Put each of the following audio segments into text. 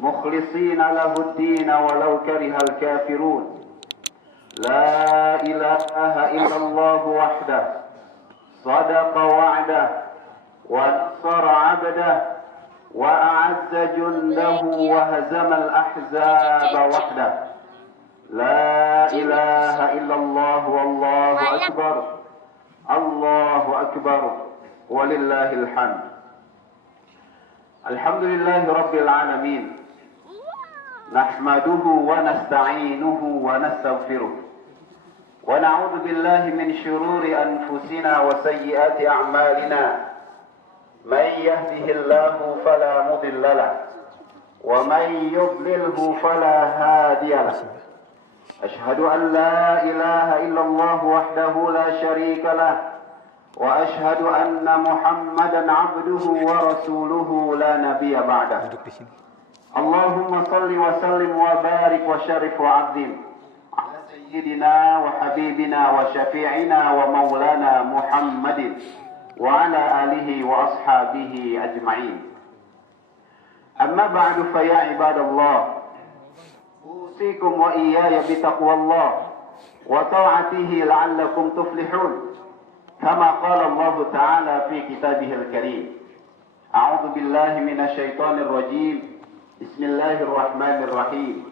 مخلصين له الدين ولو كره الكافرون لا إله إلا الله وحده صدق وعده ونصر عبده وأعز جنده وهزم الأحزاب وحده لا إله إلا الله والله أكبر الله أكبر ولله الحمد. الحمد لله رب العالمين نحمده ونستعينه ونستغفره ونعوذ بالله من شرور أنفسنا وسيئات أعمالنا من يهده الله فلا مضل له ومن يضلله فلا هادي له أشهد أن لا إله إلا الله وحده لا شريك له وأشهد أن محمدا عبده ورسوله لا نبي بعده. اللهم صل وسلم وبارك وشرف وعظم على سيدنا وحبيبنا وشفيعنا ومولانا محمد وعلى آله وأصحابه أجمعين. أما بعد فيا عباد الله أوصيكم وإياي بتقوى الله وطاعته لعلكم تفلحون كما قال الله تعالى في كتابه الكريم. أعوذ بالله من الشيطان الرجيم بسم الله الرحمن الرحيم.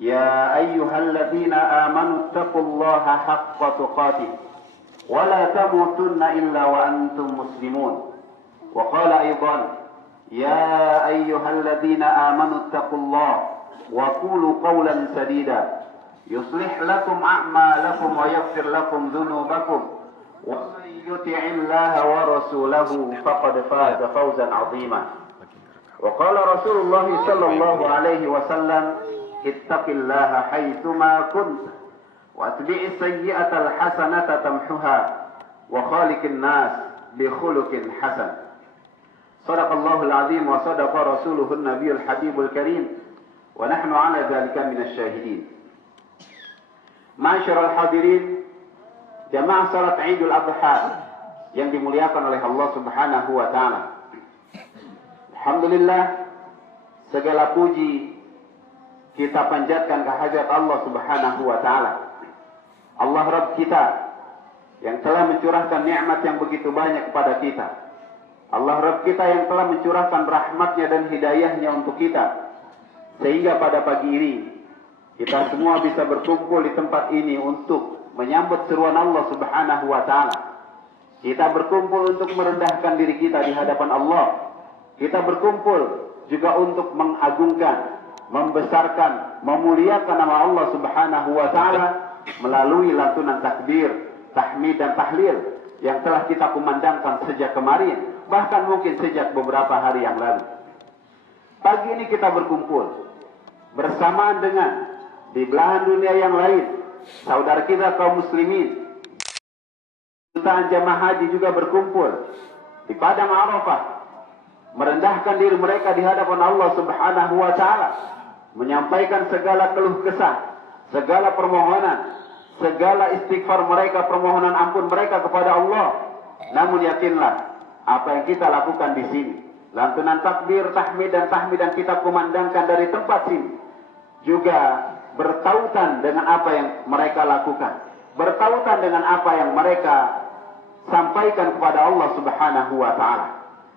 يا أيها الذين آمنوا اتقوا الله حق تقاته ولا تموتن إلا وأنتم مسلمون. وقال أيضا يا أيها الذين آمنوا اتقوا الله وقولوا قولا سديدا يصلح لكم أعمالكم ويغفر لكم ذنوبكم ومن يطع الله ورسوله فقد فاز فوزا عظيما. وقال رسول الله صلى الله عليه وسلم اتق الله حيثما كنت واتبع السيئة الحسنة تمحها وخالق الناس بخلق حسن. صدق الله العظيم وصدق رسوله النبي الحبيب الكريم ونحن على ذلك من الشاهدين. Ma'asyiral hadirin, jamaah salat Idul Adha yang dimuliakan oleh Allah Subhanahu wa taala. Alhamdulillah, segala puji kita panjatkan kehadirat Allah Subhanahu wa taala. Allah Rabb kita yang telah mencurahkan nikmat yang begitu banyak kepada kita. Allah Rabb kita yang telah mencurahkan rahmatnya dan hidayahnya untuk kita. Sehingga pada pagi ini kita semua bisa berkumpul di tempat ini untuk menyambut seruan Allah Subhanahu wa taala. Kita berkumpul untuk merendahkan diri kita di hadapan Allah. Kita berkumpul juga untuk mengagungkan, membesarkan, memuliakan nama Allah Subhanahu wa taala melalui lantunan takbir, tahmid dan tahlil yang telah kita kumandangkan sejak kemarin, bahkan mungkin sejak beberapa hari yang lalu. Pagi ini kita berkumpul bersamaan dengan di belahan dunia yang lain, saudara kita kaum muslimin, jutaan jamaah haji juga berkumpul di padang Arafah, merendahkan diri mereka di hadapan Allah Subhanahu wa taala, menyampaikan segala keluh kesah, segala permohonan, segala istighfar mereka, permohonan ampun mereka kepada Allah. Namun yakinlah apa yang kita lakukan di sini, lantunan takbir, tahmid dan tahmidan kita kumandangkan dari tempat sini juga bertautan dengan apa yang mereka lakukan, bertautan dengan apa yang mereka sampaikan kepada Allah Subhanahu wa taala.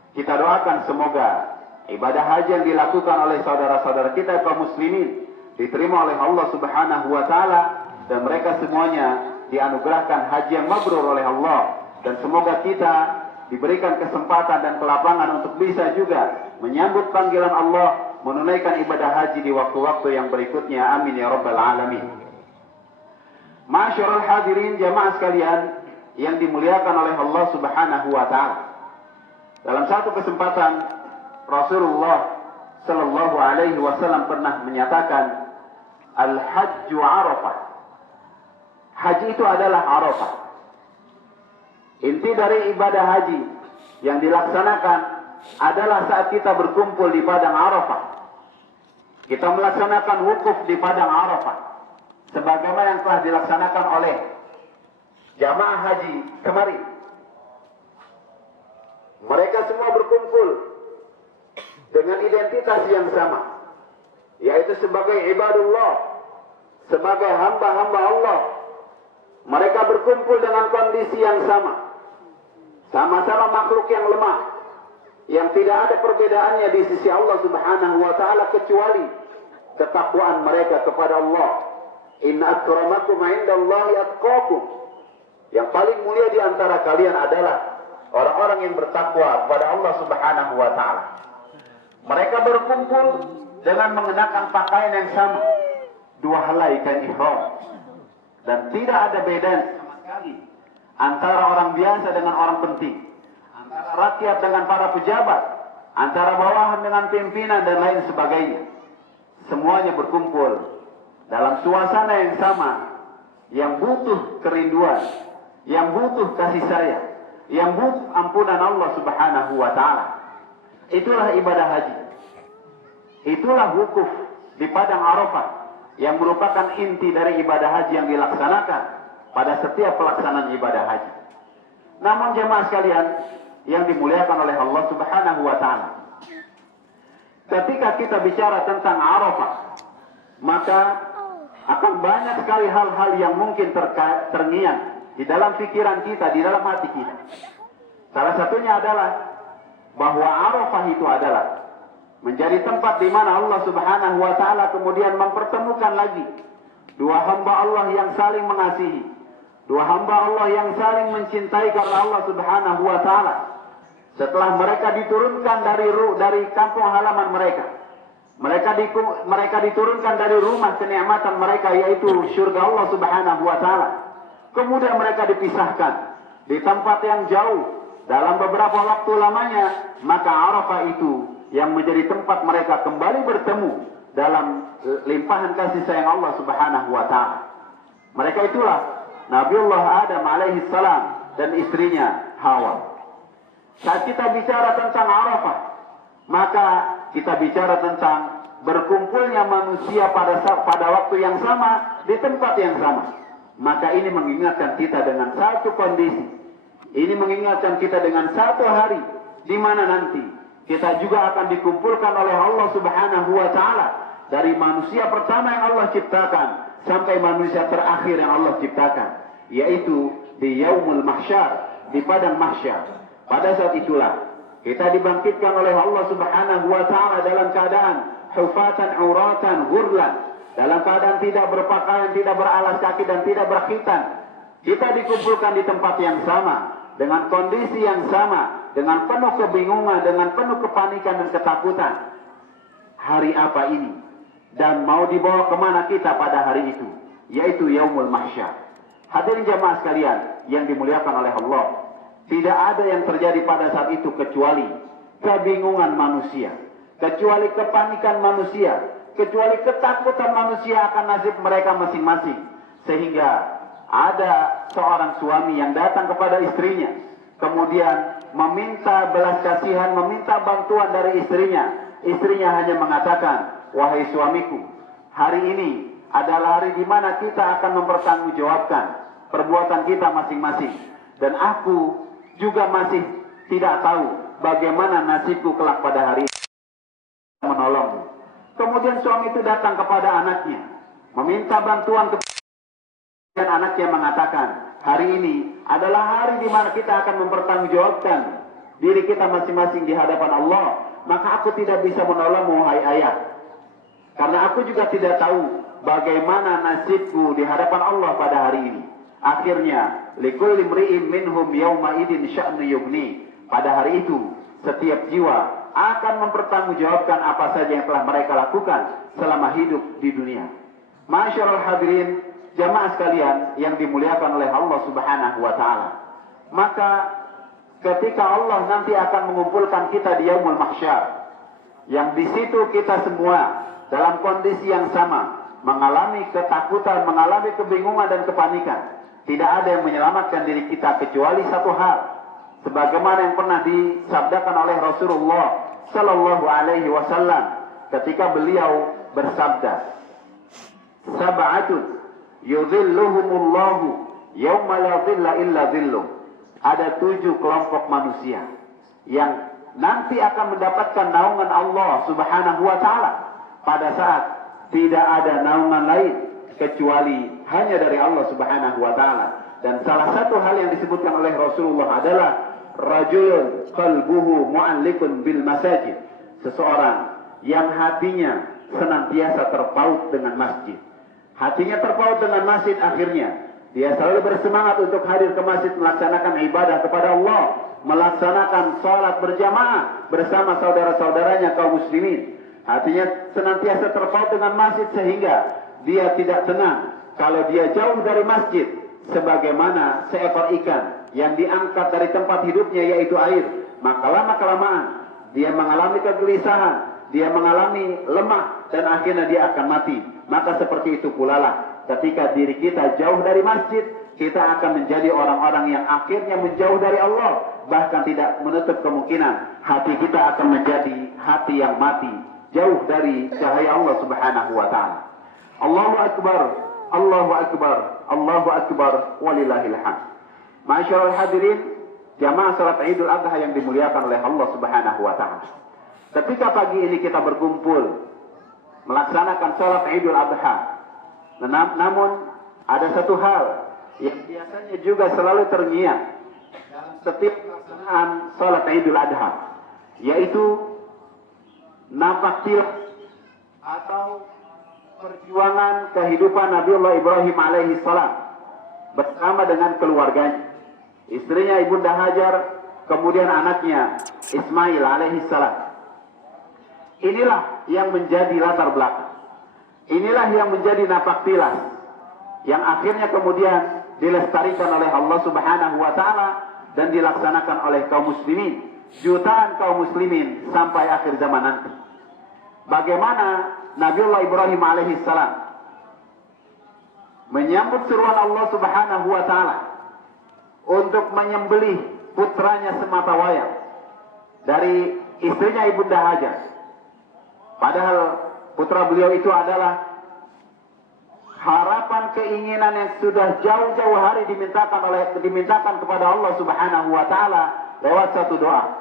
Kita doakan semoga ibadah haji yang dilakukan oleh saudara-saudara kita kaum muslimin diterima oleh Allah Subhanahu wa taala dan mereka semuanya dianugerahkan haji yang mabrur oleh Allah, dan semoga kita diberikan kesempatan dan kelapangan untuk bisa juga menyambut panggilan Allah, menunaikan ibadah haji di waktu-waktu yang berikutnya. Amin ya rabbal alamin. Ma'asyiral hadirin, jamaah sekalian yang dimuliakan oleh Allah Subhanahu wa taala. Dalam satu kesempatan Rasulullah sallallahu alaihi wasallam pernah menyatakan al-hajju Arafah. Haji itu adalah Arafah. Inti dari ibadah haji yang dilaksanakan adalah saat kita berkumpul di padang Arafah. Kita melaksanakan wukuf di padang Arafah sebagaimana yang telah dilaksanakan oleh jamaah haji kemarin. Mereka semua berkumpul dengan identitas yang sama, yaitu sebagai ibadullah, sebagai hamba-hamba Allah. Mereka berkumpul dengan kondisi yang sama. Sama-sama makhluk yang lemah, yang tidak ada perbedaannya di sisi Allah Subhanahu wa taala kecuali ketakwaan mereka kepada Allah. Inna akramakum 'indallahi atqakum. Yang paling mulia di antara kalian adalah orang-orang yang bertakwa kepada Allah Subhanahu wa taala. Mereka berkumpul dengan mengenakan pakaian yang sama, dua helai kain ihram, dan tidak ada beda sama sekali antara orang biasa dengan orang penting, antara rakyat dengan para pejabat, antara bawahan dengan pimpinan dan lain sebagainya. Semuanya berkumpul dalam suasana yang sama, yang butuh kerinduan, yang butuh kasih sayang, yang butuh ampunan Allah Subhanahu wa taala. Itulah ibadah haji. Itulah wukuf di padang Arafah yang merupakan inti dari ibadah haji yang dilaksanakan pada setiap pelaksanaan ibadah haji. Namun jemaah sekalian yang dimuliakan oleh Allah Subhanahu wa taala, ketika kita bicara tentang Arafah, maka akan banyak sekali hal-hal yang mungkin terngiang di dalam pikiran kita, di dalam hati kita. Salah satunya adalah bahwa Arafah itu adalah menjadi tempat di mana Allah Subhanahu wa taala kemudian mempertemukan lagi dua hamba Allah yang saling mengasihi, dua hamba Allah yang saling mencintai karena Allah Subhanahu wa taala. Setelah mereka diturunkan dari kampung halaman mereka, mereka diturunkan dari rumah kenikmatan mereka, yaitu surga Allah Subhanahu wa taala. Kemudian mereka dipisahkan di tempat yang jauh dalam beberapa waktu lamanya, maka Arafah itu yang menjadi tempat mereka kembali bertemu dalam limpahan kasih sayang Allah Subhanahu wa taala. Mereka itulah Nabiullah Adam alaihi salam dan istrinya Hawa. Saat kita bicara tentang Arafah, maka kita bicara tentang berkumpulnya manusia pada waktu yang sama di tempat yang sama. Maka ini mengingatkan kita dengan satu kondisi. Ini mengingatkan kita dengan satu hari di mana nanti kita juga akan dikumpulkan oleh Allah Subhanahu wa taala dari manusia pertama yang Allah ciptakan sampai manusia terakhir yang Allah ciptakan, yaitu di Yaumul Mahsyar, di padang mahsyar. Pada saat itulah kita dibangkitkan oleh Allah Subhanahu wa taala dalam keadaan hufatan uratan ghurlan, dalam keadaan tidak berpakaian, tidak beralas kaki dan tidak berkhitan. Kita dikumpulkan di tempat yang sama, dengan kondisi yang sama, dengan penuh kebingungan, dengan penuh kepanikan dan ketakutan. Hari apa ini? Dan mau dibawa kemana kita pada hari itu? Yaitu Yaumul Mahsyar. Hadirin jamaah sekalian yang dimuliakan oleh Allah, tidak ada yang terjadi pada saat itu kecuali kebingungan manusia, kecuali kepanikan manusia, kecuali ketakutan manusia akan nasib mereka masing-masing. Sehingga ada seorang suami yang datang kepada istrinya, kemudian meminta belas kasihan, meminta bantuan dari istrinya. Istrinya hanya mengatakan, wahai suamiku, hari ini adalah hari di mana kita akan mempertanggungjawabkan perbuatan kita masing-masing. Dan aku juga masih tidak tahu bagaimana nasibku kelak pada hari ini, menolongmu. Kemudian suami itu datang kepada anaknya, meminta bantuan dan anaknya mengatakan, hari ini adalah hari di mana kita akan mempertanggungjawabkan diri kita masing-masing di hadapan Allah. Maka aku tidak bisa menolongmu, hai ayah, karena aku juga tidak tahu bagaimana nasibku di hadapan Allah pada hari ini. Akhirnya, likulli imri'in minhum yawma idin sya'nu yughni. Pada hari itu, setiap jiwa akan mempertanggungjawabkan apa saja yang telah mereka lakukan selama hidup di dunia. Masyarul hadirin, jamaah sekalian yang dimuliakan oleh Allah Subhanahu wa taala. Maka ketika Allah nanti akan mengumpulkan kita di Yaumul Mahsyar, yang di situ kita semua dalam kondisi yang sama, mengalami ketakutan, mengalami kebingungan dan kepanikan. Tidak ada yang menyelamatkan diri kita kecuali satu hal, sebagaimana yang pernah disabdakan oleh Rasulullah sallallahu alaihi wasallam ketika beliau bersabda, sab'atun yudhilluhumullahu yawma la dhilla illa dhilluh. Ada 7 kelompok manusia yang nanti akan mendapatkan naungan Allah Subhanahu wa taala pada saat tidak ada naungan lain kecuali hanya dari Allah Subhanahu wa taala. Dan salah satu hal yang disebutkan oleh Rasulullah adalah rajulun qalbuhu mu'alliqun bil masajid. Seseorang yang hatinya senantiasa terpaut dengan masjid. Hatinya terpaut dengan masjid, akhirnya dia selalu bersemangat untuk hadir ke masjid melaksanakan ibadah kepada Allah, melaksanakan salat berjamaah bersama saudara-saudaranya kaum muslimin. Hatinya senantiasa terpaut dengan masjid sehingga dia tidak tenang kalau dia jauh dari masjid, sebagaimana seekor ikan yang diangkat dari tempat hidupnya yaitu air. Maka lama-kelamaan dia mengalami kegelisahan, dia mengalami lemah, dan akhirnya dia akan mati. Maka seperti itu pula lah ketika diri kita jauh dari masjid, kita akan menjadi orang-orang yang akhirnya menjauh dari Allah. Bahkan tidak menutup kemungkinan hati kita akan menjadi hati yang mati, jauh dari cahaya Allah Subhanahu wa ta'ala. Allahu Akbar, Allahu Akbar, Allahu Akbar, walillahil hamd. Ma'asyiral hadirin, jamaah salat Idul Adha yang dimuliakan oleh Allah Subhanahu wa ta'ala. Ketika pagi ini kita berkumpul melaksanakan salat Idul Adha, namun ada satu hal yang biasanya juga selalu terngiang dalam setiap pelaksanaan salat Idul Adha, yaitu nafaktil atau perjuangan kehidupan Nabiullah Ibrahim alaihi salam bersama dengan keluarganya, istrinya Ibunda Hajar, kemudian anaknya Ismail alaihi salam. Inilah yang menjadi latar belakang. Inilah yang menjadi napak tilas yang akhirnya kemudian dilestarikan oleh Allah Subhanahu wa taala dan dilaksanakan oleh kaum muslimin, jutaan kaum muslimin sampai akhir zaman nanti. Bagaimana Nabiullah Ibrahim alaihi salam menyambut seruan Allah Subhanahu wa taala untuk menyembelih putranya sematawayang dari istrinya Ibunda Hajar. Padahal putra beliau itu adalah harapan keinginan yang sudah jauh-jauh hari dimintakan kepada Allah Subhanahu wa taala lewat satu doa.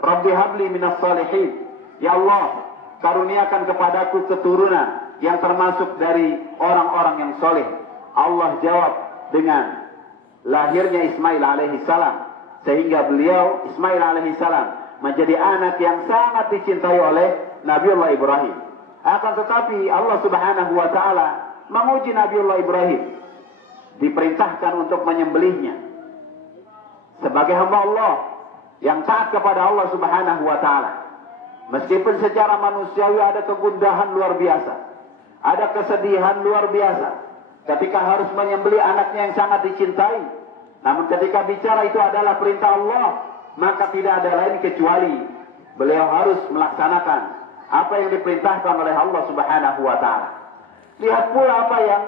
Rabbi habli minas salihin. Ya Allah, karuniakan kepadaku keturunan yang termasuk dari orang-orang yang soleh. Allah jawab dengan lahirnya Ismail alaihi salam, sehingga beliau Ismail alaihi salam menjadi anak yang sangat dicintai oleh Nabiullah Ibrahim. Akan tetapi Allah Subhanahu wa taala menguji Nabiullah Ibrahim, diperintahkan untuk menyembelihnya sebagai hamba Allah yang taat kepada Allah Subhanahu wa taala. Meskipun secara manusiawi ada kegundahan luar biasa, ada kesedihan luar biasa ketika harus menyembelih anaknya yang sangat dicintai, namun ketika bicara itu adalah perintah Allah, maka tidak ada lain kecuali beliau harus melaksanakan apa yang diperintahkan oleh Allah Subhanahu wa taala. Lihat pula apa yang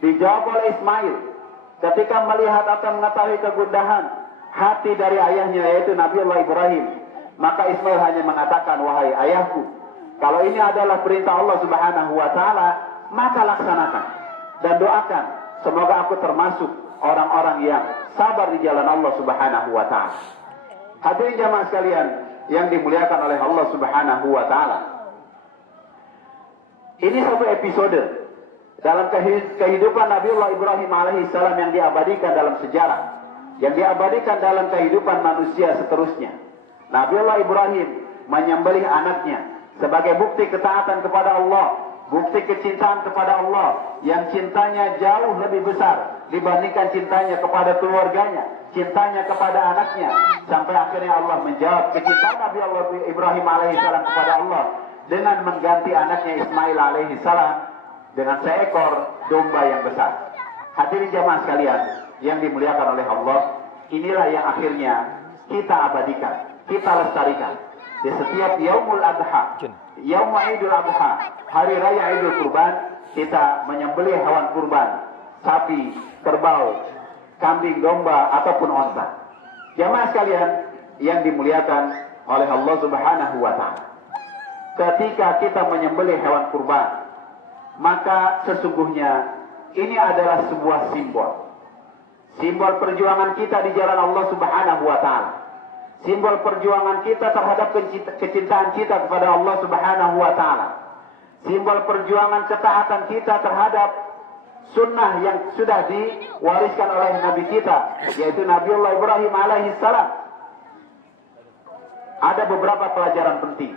dijawab oleh Ismail ketika melihat atau mengetahui kegundahan hati dari ayahnya, yaitu Nabiullah Ibrahim. Maka Ismail hanya mengatakan, wahai ayahku, kalau ini adalah perintah Allah Subhanahu wa taala, maka laksanakan dan doakan semoga aku termasuk orang-orang yang sabar di jalan Allah Subhanahu wa taala. Hadirin jamaah sekalian yang dimuliakan oleh Allah Subhanahu wa taala. Ini satu episode dalam kehidupan Nabiullah Ibrahim alaihi salam yang diabadikan dalam sejarah, yang diabadikan dalam kehidupan manusia seterusnya. Nabiullah Ibrahim menyembelih anaknya sebagai bukti ketaatan kepada Allah, bukti kecintaan kepada Allah yang cintanya jauh lebih besar dibandingkan cintanya kepada keluarganya, cintanya kepada anaknya, sampai akhirnya Allah menjawab kecintaan Nabiullah Ibrahim alaihi salam kepada Allah dengan mengganti anaknya Ismail alaihi salam dengan seekor domba yang besar. Hadirin jamaah sekalian yang dimuliakan oleh Allah, inilah yang akhirnya kita abadikan, kita lestarikan di setiap Yaumul Adha, Yaumul Idul Adha, hari raya Idul Kurban. Kita menyembelih hewan kurban, sapi, kerbau, kambing, domba ataupun onta. Jamaah sekalian yang dimuliakan oleh Allah Subhanahu wa taala, ketika kita menyembelih hewan kurban, maka sesungguhnya ini adalah sebuah simbol perjuangan kita di jalan Allah Subhanahu wa taala, simbol perjuangan kita terhadap kecintaan kita kepada Allah Subhanahu wa taala, simbol perjuangan ketaatan kita terhadap sunnah yang sudah diwariskan oleh Nabi kita, yaitu Nabiullah Ibrahim alaihissalam. Ada beberapa pelajaran penting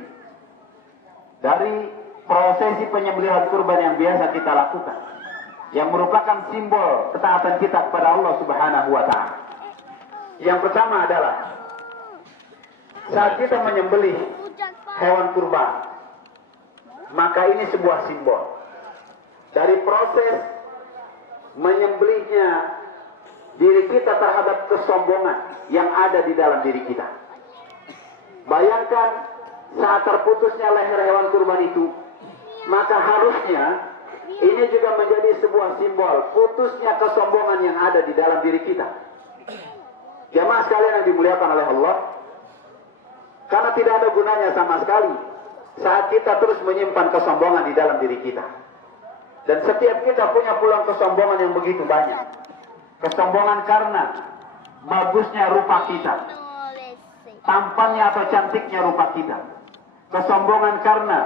dari prosesi penyembelihan kurban yang biasa kita lakukan, yang merupakan simbol ketaatan kita kepada Allah Subhanahu wa Ta'ala. Yang pertama adalah saat kita menyembelih hewan kurban, maka ini sebuah simbol dari proses menyembelihnya diri kita terhadap kesombongan yang ada di dalam diri kita. Bayangkan saat terputusnya leher hewan kurban itu, maka harusnya ini juga menjadi sebuah simbol putusnya kesombongan yang ada di dalam diri kita. Jamaah sekalian yang dimuliakan oleh Allah, karena tidak ada gunanya sama sekali saat kita terus menyimpan kesombongan di dalam diri kita. Dan setiap kita punya pulang kesombongan yang begitu banyak. Kesombongan karena bagusnya rupa kita, tampannya atau cantiknya rupa kita. Kesombongan karena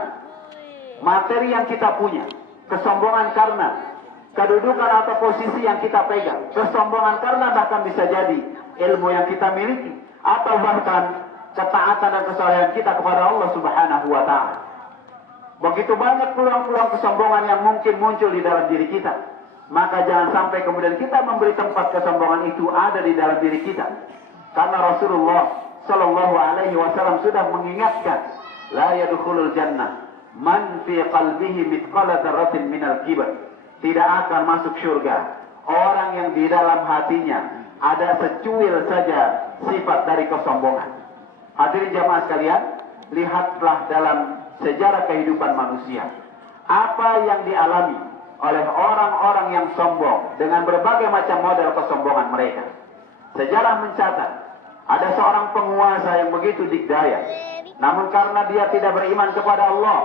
materi yang kita punya. Kesombongan karena kedudukan atau posisi yang kita pegang. Kesombongan karena bahkan bisa jadi ilmu yang kita miliki, atau bahkan ketaatan dan kesolehan kita kepada Allah Subhanahu wa Ta'ala. Begitu banyak peluang-peluang kesombongan yang mungkin muncul di dalam diri kita. Maka jangan sampai kemudian kita memberi tempat kesombongan itu ada di dalam diri kita. Karena Rasulullah Sallallahu Alaihi Wasallam sudah mengingatkan, la yadkhulul jannah man fi qalbihi mithqala dzarratin minal kibr. Tidak akan masuk surga orang yang di dalam hatinya ada secuil saja sifat dari kesombongan. Hadirin jamaah sekalian, lihatlah dalam sejarah kehidupan manusia apa yang dialami oleh orang-orang yang sombong dengan berbagai macam model kesombongan mereka. Sejarah mencatat ada seorang penguasa yang begitu dikdaya, namun karena dia tidak beriman kepada Allah,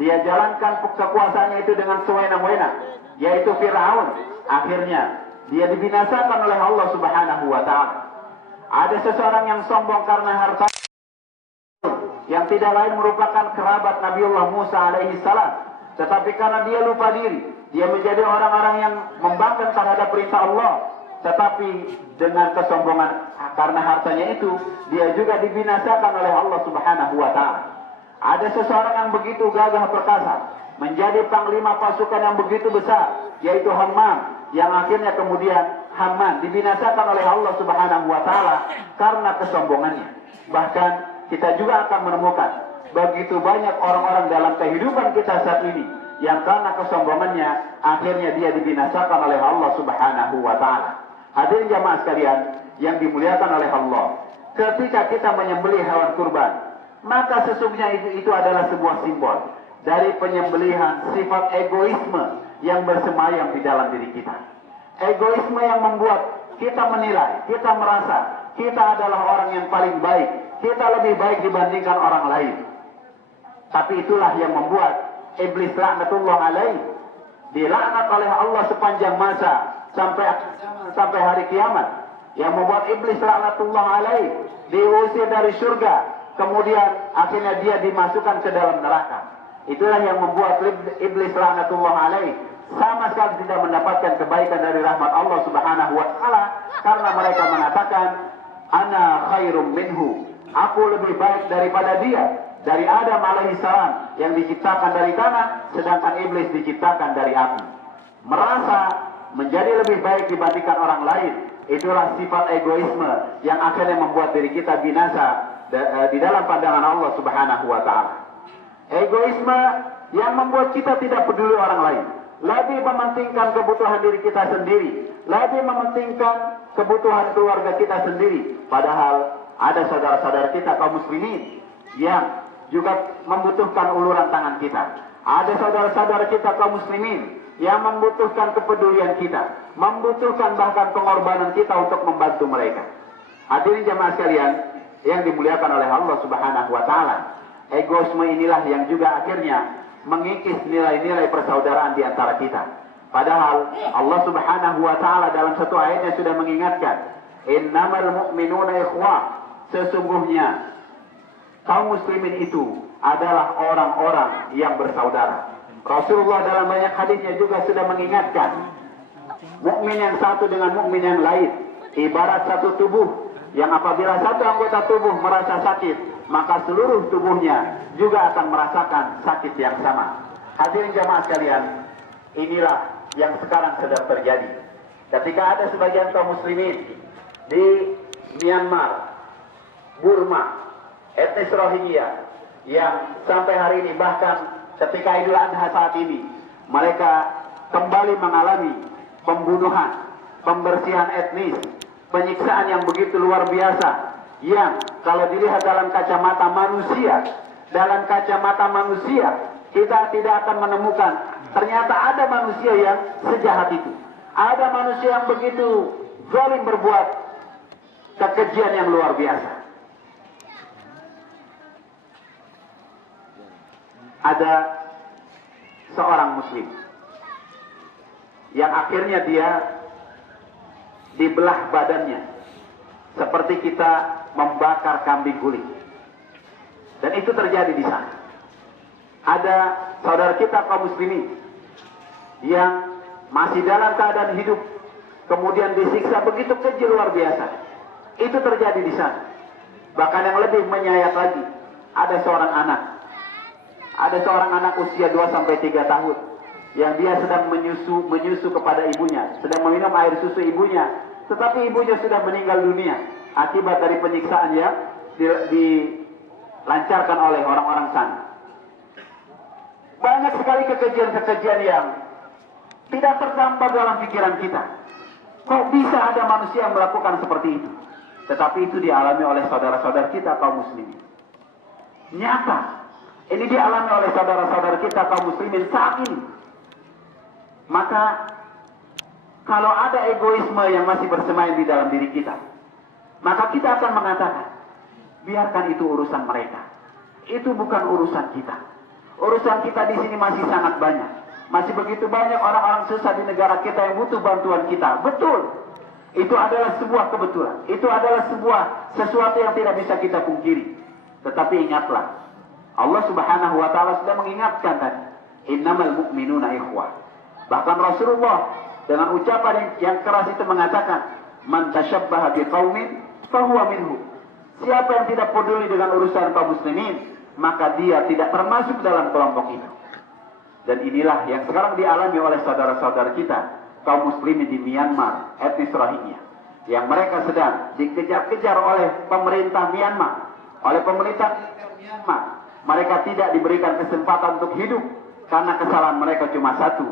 dia jalankan kekuasaannya itu dengan sewenang-wenang, yaitu Fir'aun. Akhirnya dia dibinasakan oleh Allah Subhanahu wa Ta'ala. Ada seseorang yang sombong karena harta, yang tidak lain merupakan kerabat Nabiullah Musa alaihi salam. Tetapi karena dia lupa diri, dia menjadi orang-orang yang membangkang terhadap perintah Allah. Tetapi dengan kesombongan karena hartanya itu, dia juga dibinasakan oleh Allah Subhanahu wa Ta'ala. Ada seseorang yang begitu gagah perkasa, menjadi panglima pasukan yang begitu besar, yaitu Hammam, yang akhirnya kemudian Haman dibinasakan oleh Allah Subhanahu wa Ta'ala karena kesombongannya. Bahkan kita juga akan menemukan begitu banyak orang-orang dalam kehidupan kita saat ini yang karena kesombongannya akhirnya dia dibinasakan oleh Allah Subhanahu wa Ta'ala. Hadirin jamaah sekalian yang dimuliakan oleh Allah, ketika kita menyembelih hewan kurban, maka sesungguhnya itu adalah sebuah simbol dari penyembelihan sifat egoisme yang bersemayam di dalam diri kita. Egoisme yang membuat kita menilai, kita merasa kita adalah orang yang paling baik, kita lebih baik dibandingkan orang lain. Tapi itulah yang membuat iblis laknatullah alaih dilaknat oleh Allah sepanjang masa sampai hari kiamat. Yang membuat iblis laknatullah alaih diusir dari surga, kemudian akhirnya dia dimasukkan ke dalam neraka. Itulah yang membuat iblis laknatullah alaih sama sekali tidak mendapatkan kebaikan dari rahmat Allah Subhanahu wa Ta'ala, karena mereka mengatakan ana khairum minhu, aku lebih baik daripada dia, dari Adam alaihissalam yang diciptakan dari tanah, sedangkan iblis diciptakan dari api. Merasa menjadi lebih baik dibandingkan orang lain, itulah sifat egoisme yang akhirnya membuat diri kita binasa di dalam pandangan Allah Subhanahu wa Ta'ala. Egoisme yang membuat kita tidak peduli orang lain, lebih mementingkan kebutuhan diri kita sendiri, lebih mementingkan kebutuhan keluarga kita sendiri. Padahal ada saudara-saudara kita kaum muslimin yang juga membutuhkan uluran tangan kita. Ada saudara-saudara kita kaum muslimin yang membutuhkan kepedulian kita, membutuhkan bahkan pengorbanan kita untuk membantu mereka. Hadirin jamaah sekalian yang dimuliakan oleh Allah Subhanahu wa Ta'ala, egoisme inilah yang juga akhirnya mengikis nilai-nilai persaudaraan di antara kita. Padahal Allah Subhanahu wa Ta'ala dalam satu ayatnya sudah mengingatkan, innamal mu'minuna ikhwah, sesungguhnya kaum muslimin itu adalah orang-orang yang bersaudara. Rasulullah dalam banyak hadisnya juga sudah mengingatkan, mukmin yang satu dengan mukmin yang lain ibarat satu tubuh, yang apabila satu anggota tubuh merasa sakit, maka seluruh tubuhnya juga akan merasakan sakit yang sama. Hadirin jamaah sekalian, inilah yang sekarang sedang terjadi. Ketika ada sebagian kaum muslimin di Myanmar, Burma, etnis Rohingya, yang sampai hari ini, bahkan ketika Idul Adha saat ini, mereka kembali mengalami pembunuhan, pembersihan etnis, penyiksaan yang begitu luar biasa, yang kalau dilihat dalam kacamata manusia, kita tidak akan menemukan ternyata ada manusia yang sejahat itu. Ada manusia yang begitu zalim berbuat kekejian yang luar biasa. Ada seorang muslim yang akhirnya dia dibelah badannya seperti kita membakar kambing guling, dan itu terjadi di sana. Ada saudara kita kaum muslimin yang masih dalam keadaan hidup kemudian disiksa begitu keji luar biasa. Itu terjadi di sana. Bahkan yang lebih menyayat lagi, ada seorang anak usia 2-3 tahun yang dia sedang menyusu kepada ibunya, sedang meminum air susu ibunya, tetapi ibunya sudah meninggal dunia akibat dari penyiksaan yang dilancarkan oleh orang-orang sana. Banyak sekali kekejian-kekejian yang tidak terdampar dalam pikiran kita. Kok bisa ada manusia yang melakukan seperti itu? Tetapi itu dialami oleh saudara-saudara kita kaum muslimin. Nyata. Ini dialami oleh saudara-saudara kita kaum muslimin saat ini. Maka kalau ada egoisme yang masih bersemayam di dalam diri kita, maka kita akan mengatakan, biarkan itu urusan mereka. Itu bukan urusan kita. Urusan kita di sini masih sangat banyak. Masih begitu banyak orang-orang susah di negara kita yang butuh bantuan kita. Betul. Itu adalah sebuah kebetulan. Itu adalah sesuatu yang tidak bisa kita pungkiri. Tetapi ingatlah, Allah Subhanahu wa taala sudah mengingatkan tadi, innamal mu'minuna ikhwah. Bahkan Rasulullah dengan ucapan yang keras itu mengatakan, man tashabbaha biqaumin fahuwa minhu. Siapa yang tidak peduli dengan urusan kaum muslimin, maka dia tidak termasuk dalam kelompok itu. Dan inilah yang sekarang dialami oleh saudara-saudara kita kaum muslimin di Myanmar, etnis Rohingya, yang mereka sedang dikejar-kejar oleh pemerintah Myanmar, oleh pemerintah Myanmar. Mereka tidak diberikan kesempatan untuk hidup karena kesalahan mereka cuma satu,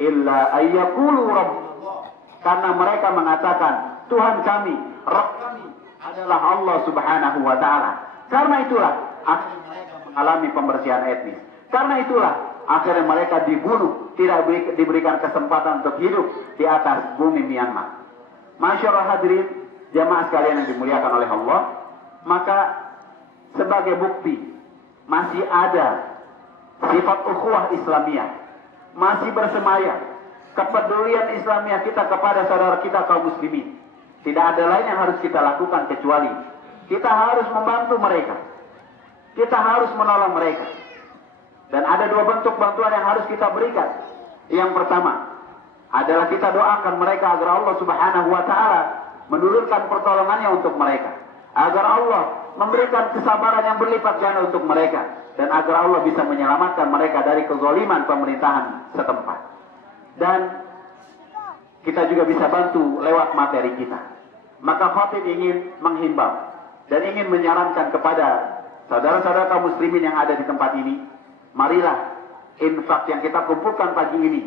illa ayyaqulu rabbullah, karena mereka mengatakan Tuhan kami, Rabb kami adalah Allah Subhanahu wa taala. Karena itulah akhirnya mereka mengalami pembersihan etnis. Karena itulah akhirnya mereka dibunuh, tidak diberikan kesempatan untuk hidup di atas bumi Myanmar. Masyaallah hadirin jamaah sekalian yang dimuliakan oleh Allah, maka sebagai bukti masih ada sifat ukhuwah Islamiyah, masih bersemayam kepedulian Islamiyah kita kepada saudara kita kaum muslimin. Tidak ada lain yang harus kita lakukan kecuali kita harus membantu mereka, kita harus menolong mereka. Dan ada dua bentuk bantuan yang harus kita berikan. Yang pertama adalah kita doakan mereka agar Allah Subhanahu wa taala menurunkan pertolongannya untuk mereka, agar Allah memberikan kesabaran yang berlipat ganda untuk mereka, dan agar Allah bisa menyelamatkan mereka dari kezaliman pemerintahan setempat. Dan kita juga bisa bantu lewat materi kita. Maka khatib ingin menghimbau dan ingin menyarankan kepada saudara-saudara kaum muslimin yang ada di tempat ini, marilah infak yang kita kumpulkan pagi ini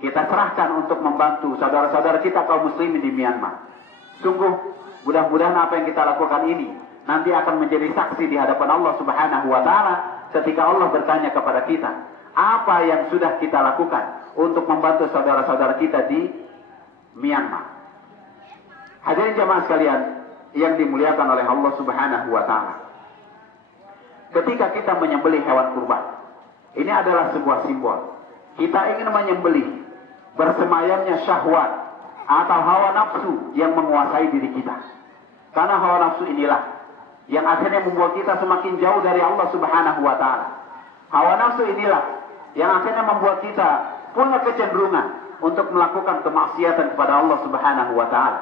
kita serahkan untuk membantu saudara-saudara kita kaum muslimin di Myanmar. Sungguh mudah-mudahan apa yang kita lakukan ini nanti akan menjadi saksi di hadapan Allah Subhanahu wa taala ketika Allah bertanya kepada kita, apa yang sudah kita lakukan untuk membantu saudara-saudara kita di Myanmar. Hadirin jamaah sekalian yang dimuliakan oleh Allah Subhanahu wa taala. Ketika kita menyembelih hewan kurban, ini adalah sebuah simbol. Kita ingin menyembelih bersemayamnya syahwat atau hawa nafsu yang menguasai diri kita. Karena hawa nafsu inilah yang akhirnya membuat kita semakin jauh dari Allah Subhanahu wa taala. Hawa nafsu inilah yang akhirnya membuat kita punya kecenderungan untuk melakukan kemaksiatan kepada Allah Subhanahu wa taala.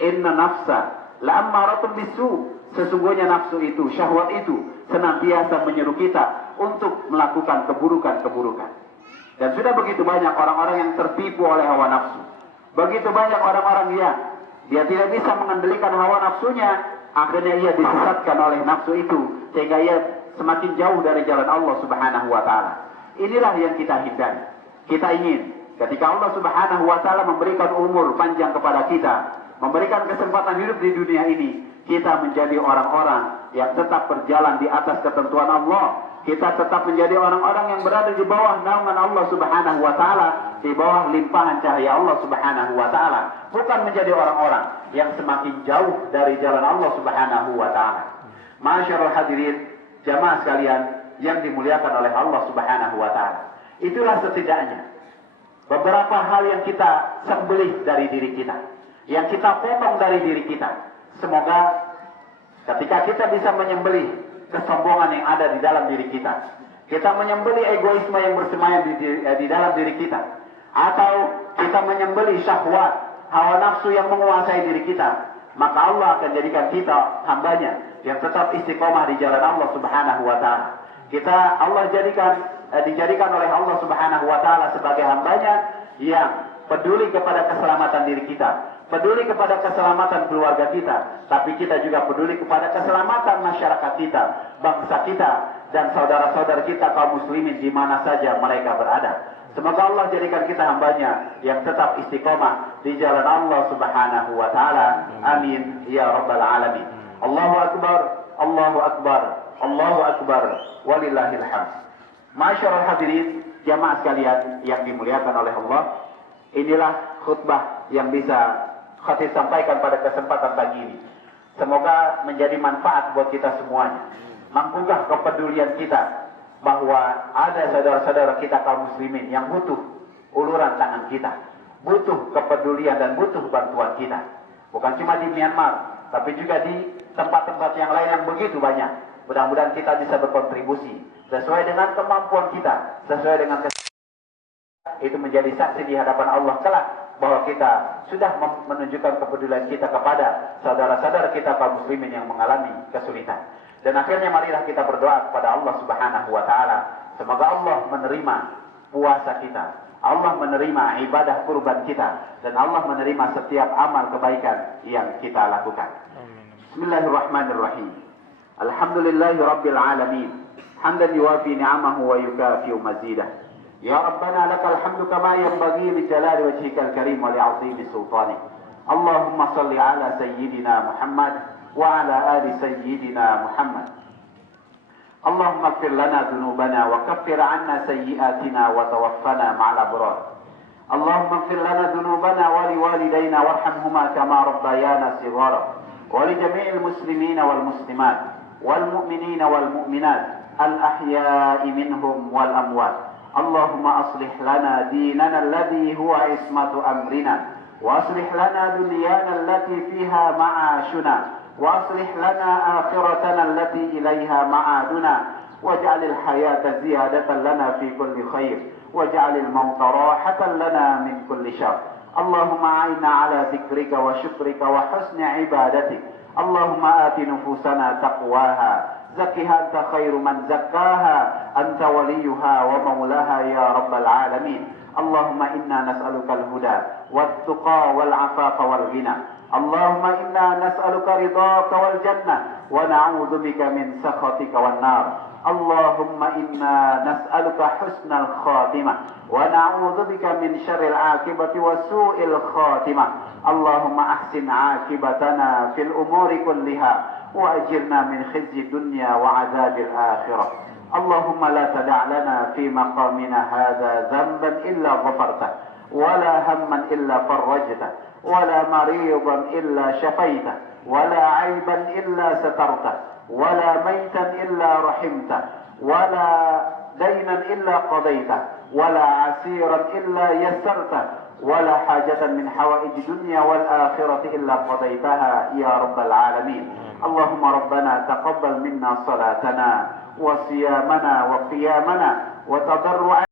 Inna nafsa la'ammaratun bisu. Sesungguhnya nafsu itu, syahwat itu senantiasa menyeru kita untuk melakukan keburukan-keburukan. Dan sudah begitu banyak orang-orang yang tertipu oleh hawa nafsu. Begitu banyak orang-orang yang dia tidak bisa mengendalikan hawa nafsunya, akhirnya ia disesatkan oleh nafsu itu sehingga ia semakin jauh dari jalan Allah Subhanahu wa taala. Inilah yang kita hindari. Kita ingin ketika Allah Subhanahu wa taala memberikan umur panjang kepada kita, memberikan kesempatan hidup di dunia ini, kita menjadi orang-orang yang tetap berjalan di atas ketentuan Allah. Kita tetap menjadi orang-orang yang berada di bawah naungan Allah Subhanahu wa taala, di bawah limpahan cahaya Allah Subhanahu wa taala, bukan menjadi orang-orang yang semakin jauh dari jalan Allah Subhanahu wa taala. Masyarul hadirin, jamaah sekalian yang dimuliakan oleh Allah Subhanahu wa taala. Itulah setidaknya beberapa hal yang kita sembelih dari diri kita, yang kita potong dari diri kita. Semoga ketika kita bisa menyembelih kesombongan yang ada di dalam diri kita, kita menyembelih egoisme yang bersemayam di dalam diri kita, atau kita menyembelih syahwat, hawa nafsu yang menguasai diri kita, maka Allah akan jadikan kita hambanya yang tetap istiqomah di jalan Allah Subhanahu wa taala. Allah dijadikan oleh Allah Subhanahu wa taala sebagai hambanya yang peduli kepada keselamatan diri kita, peduli kepada keselamatan keluarga kita, tapi kita juga peduli kepada keselamatan masyarakat kita, bangsa kita, dan saudara-saudara kita kaum muslimin di mana saja mereka berada. Semoga Allah jadikan kita hambanya yang tetap istiqomah di jalan Allah Subhanahu wa taala. Amin ya rabbal alamin. Allahu akbar, Allahu akbar, Allahu akbar, walillahil hamd. Masyarul hadirin, jamaah sekalian yang dimuliakan oleh Allah, inilah khutbah yang bisa khatib sampaikan pada kesempatan pagi ini. Semoga menjadi manfaat buat kita semuanya. Menggugah kepedulian kita bahwa ada saudara-saudara kita kaum muslimin yang butuh uluran tangan kita, butuh kepedulian dan butuh bantuan kita. Bukan cuma di Myanmar, tapi juga di tempat-tempat yang lain yang begitu banyak. Mudah-mudahan kita bisa berkontribusi sesuai dengan kemampuan kita, sesuai dengan itu menjadi saksi di hadapan Allah kelak bahwa kita sudah menunjukkan kepedulian kita kepada saudara-saudara kita kaum muslimin yang mengalami kesulitan. Dan akhirnya marilah kita berdoa kepada Allah Subhanahu wa taala, semoga Allah menerima puasa kita, Allah menerima ibadah kurban kita, dan Allah menerima setiap amal kebaikan yang kita lakukan. Bismillahirrahmanirrahim. Alhamdulillahi rabbil alamin. Hamdan yuwafi ni'amahu wa yukafi'u mazidah. Ya Rabbana lakal hamdu kama yanbaghi li jalali wajhikal karim wa li'azimi sultanik. Allahumma salli ala sayyidina Muhammad wa ala ali sayyidina Muhammad. Allahumma ighfir lana dhunubana wa kaffir 'anna sayyi'atina wa tawaffana ma'al abrar. Allahumma ighfir lana dhunubana wa liwalidayna warhamhuma kama rabbayana shighara. Wa li jami'il muslimina wal muslimat wal mu'minina wal mu'minat al-ahya'i minhum wal amwat. اللهم أصلح لنا ديننا الذي هو عصمة أمرنا وأصلح لنا دنيانا التي فيها معاشنا وأصلح لنا آخرتنا التي إليها معادنا واجعل الحياة زيادة لنا في كل خير واجعل الموت راحة لنا من كل شر. اللهم أعنا على ذكرك وشكرك وحسن عبادتك. اللهم آت نفوسنا تقواها زكها أنت خير من زكاها أنت وليها ومولاها يا رب العالمين. اللهم إنا نسألك الهدى والتقى والعفاف والغنى. اللهم إنا نسألك رضاك والجنة ونعوذ بك من سخطك والنار. اللهم إنا نسألك حسن الخاتمة ونعوذ بك من شر العاقبة وسوء الخاتمة. اللهم أحسن عاقبتنا في الأمور كلها وأجرنا من خزي الدنيا وعذاب الآخرة. اللهم لا تدع لنا في مقامنا هذا ذنبا إلا غفرته ولا هما إلا فرجته ولا مريضا إلا شفيته ولا عيبا إلا سترته ولا ميتا إلا رحمته ولا دينا إلا قضيته ولا عسيرا إلا يسرته ولا حاجة من حوائج الدنيا والآخرة إلا قضيتها يا رب العالمين. اللهم ربنا تقبل منا صلاتنا وصيامنا وقيامنا وتضرعنا